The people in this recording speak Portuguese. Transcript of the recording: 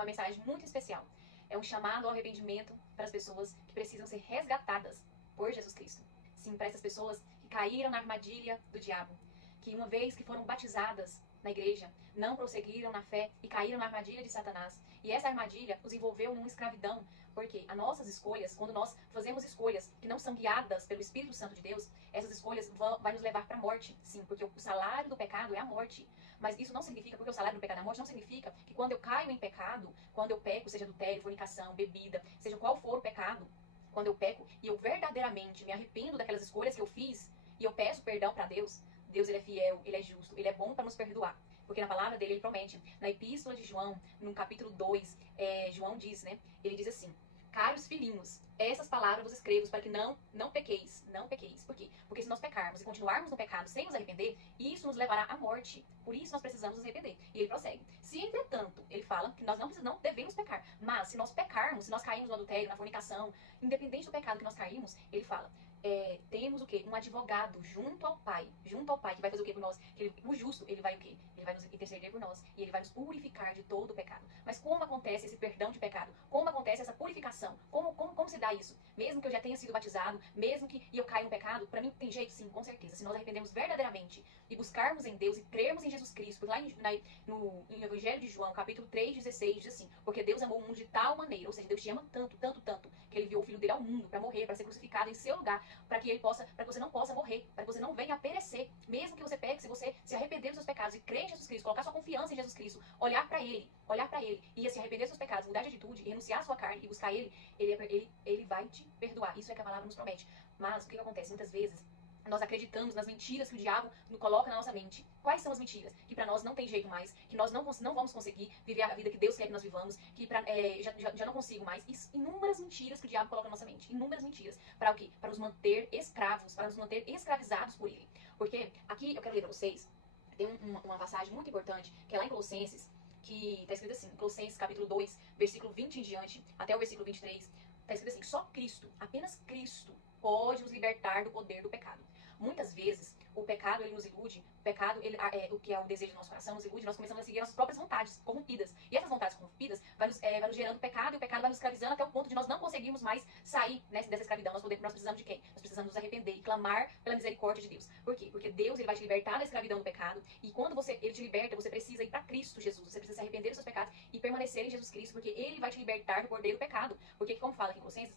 uma mensagem muito especial. É um chamado ao arrependimento para as pessoas que precisam ser resgatadas por Jesus Cristo. Sim, para essas pessoas que caíram na armadilha do diabo, que uma vez que foram batizadas na igreja, não prosseguiram na fé e caíram na armadilha de Satanás. E essa armadilha os envolveu numa escravidão, porque as nossas escolhas, quando nós fazemos escolhas que não são guiadas pelo Espírito Santo de Deus, essas escolhas vão nos levar para a morte. Sim, porque o salário do pecado é a morte. Mas isso não significa, porque o salário do pecado é a morte, não significa que quando eu caio em pecado, quando eu peco, seja adultério, fornicação, bebida, seja qual for o pecado, quando eu peco e eu verdadeiramente me arrependo daquelas escolhas que eu fiz e eu peço perdão para Deus, Deus ele é fiel, ele é justo, ele é bom para nos perdoar. Porque na palavra dele ele promete. Na epístola de João, no capítulo 2, João diz, né? Ele diz assim: caros filhinhos, essas palavras vos escrevo para que não pequeis. Não pequeis. Por quê? Porque se nós pecarmos e continuarmos no pecado sem nos arrepender, isso nos levará à morte. Por isso nós precisamos nos arrepender. E ele prossegue. Se, entretanto, ele fala que nós não devemos pecar, mas se nós pecarmos, se nós caímos no adultério, na fornicação, independente do pecado que nós caímos, ele fala, temos o quê? Um advogado junto ao Pai, que vai fazer o quê por nós? O justo, ele vai o quê? Ele vai nos interceder por nós e ele vai nos purificar de todo o pecado. Mas como acontece esse perdão de pecado? Como acontece essa purificação? Como se dá isso? Mesmo que eu já tenha sido batizado, mesmo que eu caia no pecado, para mim tem jeito? Sim, com certeza. Se nós arrependemos verdadeiramente e buscarmos em Deus e crermos em Jesus Cristo, porque lá no Evangelho de João, capítulo 3:16, diz assim: porque Deus amou o mundo de tal maneira, ou seja, Deus te ama tanto, tanto, tanto, que ele enviou o Filho dele ao mundo para morrer, para ser crucificado em seu lugar, para que você não possa morrer, para que você não venha a perecer, mesmo que você peque, se você se arrepender dos seus pecados e crer em Jesus Cristo, colocar sua confiança em Jesus Cristo, olhar para ele e se arrepender dos seus pecados, mudar de atitude, renunciar à sua carne e buscar ele vai te perdoar. Isso é que a palavra nos promete. Mas o que acontece? Muitas vezes nós acreditamos nas mentiras que o diabo coloca na nossa mente. Quais são as mentiras? Que para nós não tem jeito mais, que nós não vamos conseguir viver a vida que Deus quer que nós vivamos, que já não consigo mais. Inúmeras mentiras que o diabo coloca na nossa mente. Inúmeras mentiras. Para o quê? Para nos manter escravos, para nos manter escravizados por ele. Porque aqui eu quero ler para vocês, tem uma passagem muito importante, que é lá em Colossenses, que está escrito assim, Colossenses capítulo 2, versículo 20 em diante, até o versículo 23, está escrito assim: só Cristo, apenas Cristo, pode nos libertar do poder do pecado. Muitas vezes, o pecado ele nos ilude, o pecado, o que é o desejo do nosso coração, nos ilude, nós começamos a seguir nossas próprias vontades corrompidas. E essas vontades corrompidas vai nos gerando pecado, e o pecado vai nos escravizando até o ponto de nós não conseguirmos mais sair dessa escravidão. Nós precisamos de quem? Nós precisamos nos arrepender e clamar pela misericórdia de Deus. Por quê? Porque Deus ele vai te libertar da escravidão do pecado, e quando ele te liberta, você precisa ir para Cristo Jesus, você precisa se arrepender dos seus pecados e permanecer em Jesus Cristo, porque ele vai te libertar do poder do pecado. Porque, como fala aqui em Colossenses,